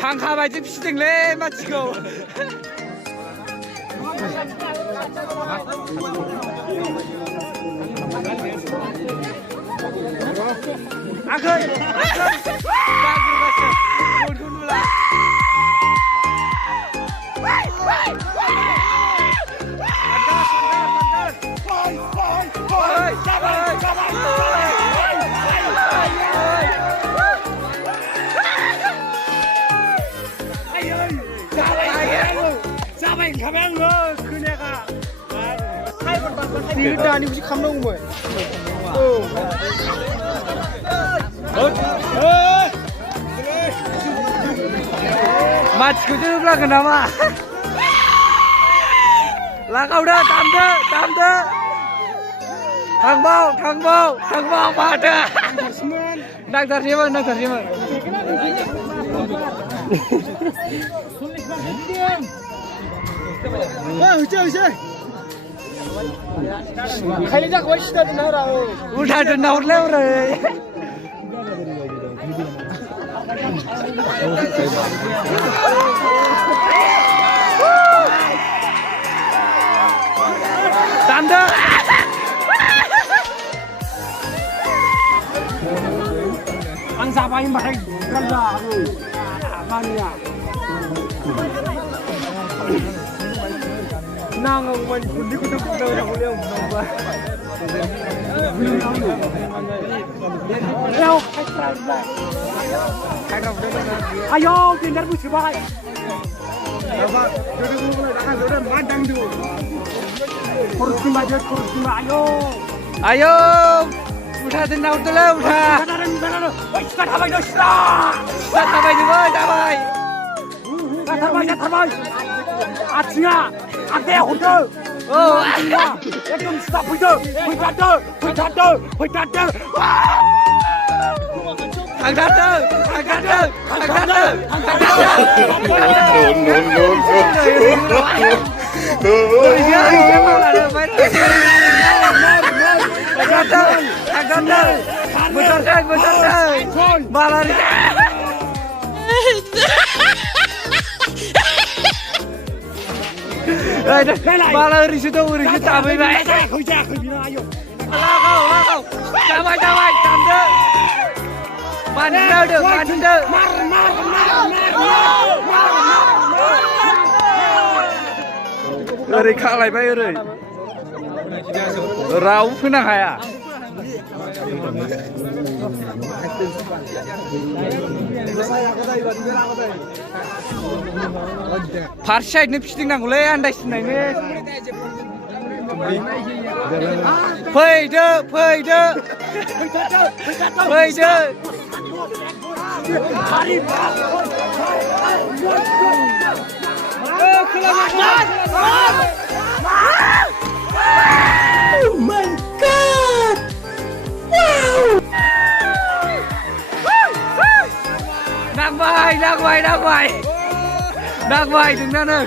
방카바지 피시댕래 마치고 아그 가면 그녀가 일도 아니고 혹시 감나온 거야. 마치고 들으라 그나마. 라가우라 담대. 당보 마다. 낙다시만. 으쌰. 칼리자 거의 시다도 나오라고. 우리도 나올래 그래. 담대. Angsa paling baik kerja mania. Nang ngomong kundi kudu udah boleh ngomong. Ayo tinggal buci baik. Bapak, duduk mulai dah sudah madang dulu. Kurus timba ayo. Udah tenang udah. Oi, start habai dah. Start habai juga, habai. Start habai. Atsinya, ade hotel. Oh, atsinya. Ekdom stop hotel. Hotel. Angkatan. Betul. Malah malah risito tapi baik. Ayo. Lakau. Damai. Damde. Mande. Ori khalai bai ori. Rau phena haya. First side ni pishting nang ulai andai sinai ni. Fayda. Oh my God! Wow! Nạc vai đừng ra nơi.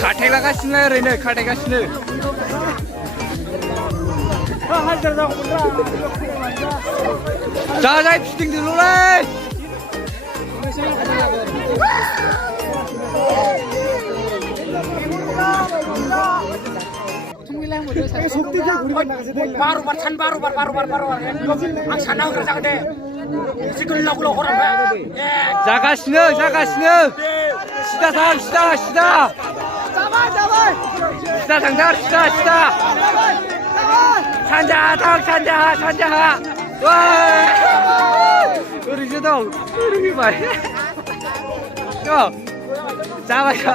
Khate lagasino rene khate gasino. Jai shooting dulu le. Baru. Aksana kerja gede. Sikul lagu orang. Jaga sini. Sida. Sida tangdar. Sanja. Wah. Uri jatuh. Uri baik. Yo. Jaga.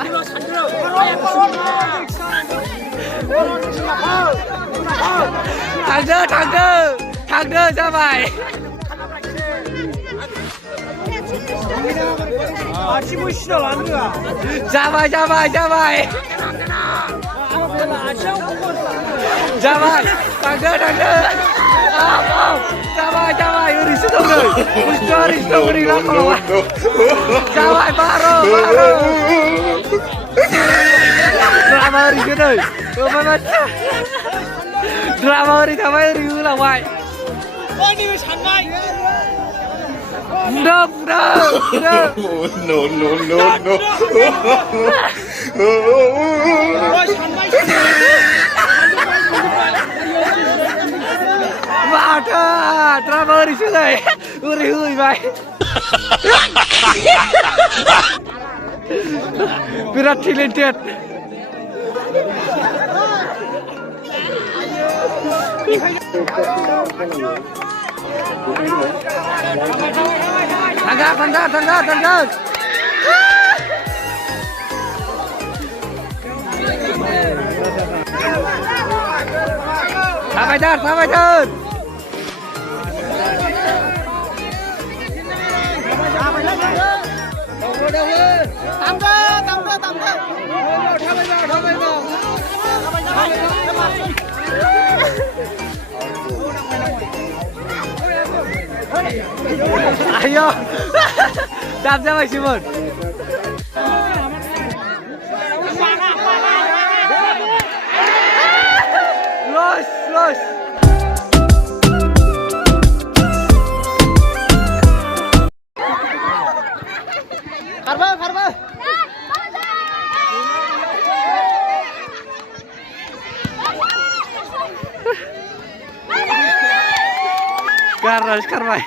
थांदो जाबाय जाबाय थांदो जाबाय ओरैसो दं नै बुस्थुआ ओरैसो दं ओरै लामायाव जाबाय बार' द्रामा ओरैसो नै द्रामा ओरै थाबाय ओरै होलांबाय बुदो माथो द्रामा ओरैसो नै ओरै होहैबाय बिराद टेलेन्टेड थांगोन थाबायथार ayo đạp ra mày Simon los Karma Karma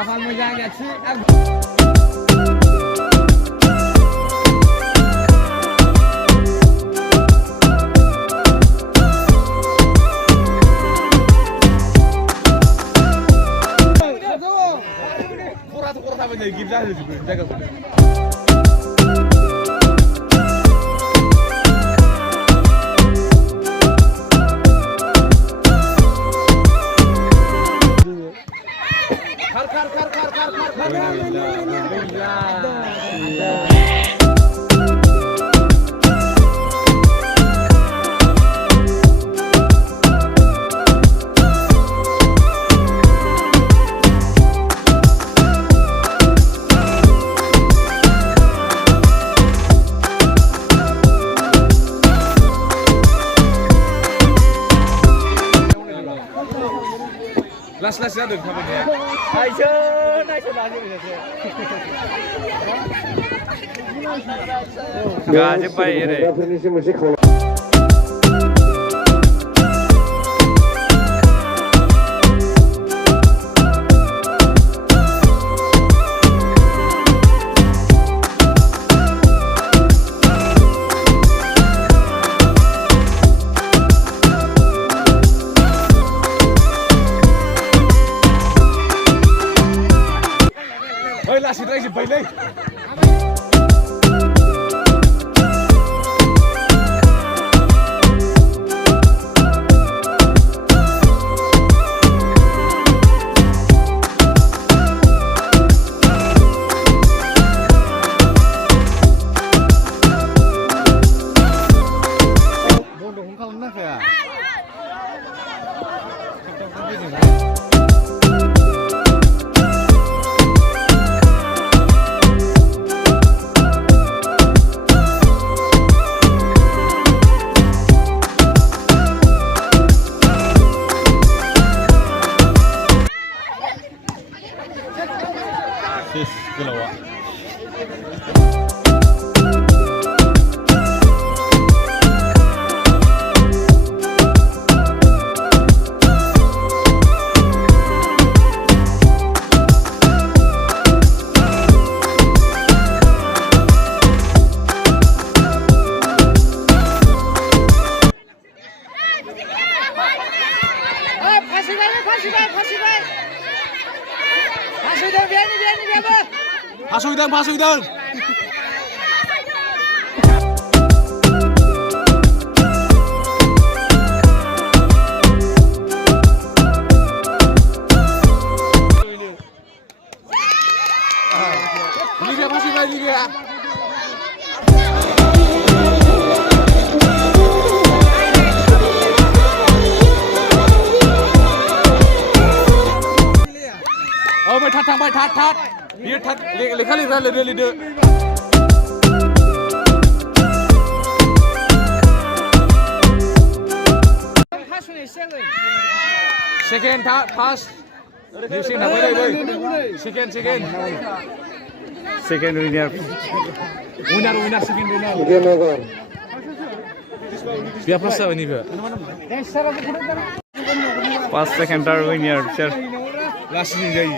Kapal moja gaci. Kurang apa nih? Gimana sih? Jaga. Las ya dong kabarnya. Ayo, naik lagi aja. Gak aja pak ini. Lasih lagi balik. Bodoh kau nak ya? pas udah. Ini dia pas udah ini dia. Mày thắt thằng mày thắt đi thắt lấy khá lên ra lên đưa second pass đi xin nào đây second winner second winner biar proses ini biar pas second winner last ini jadi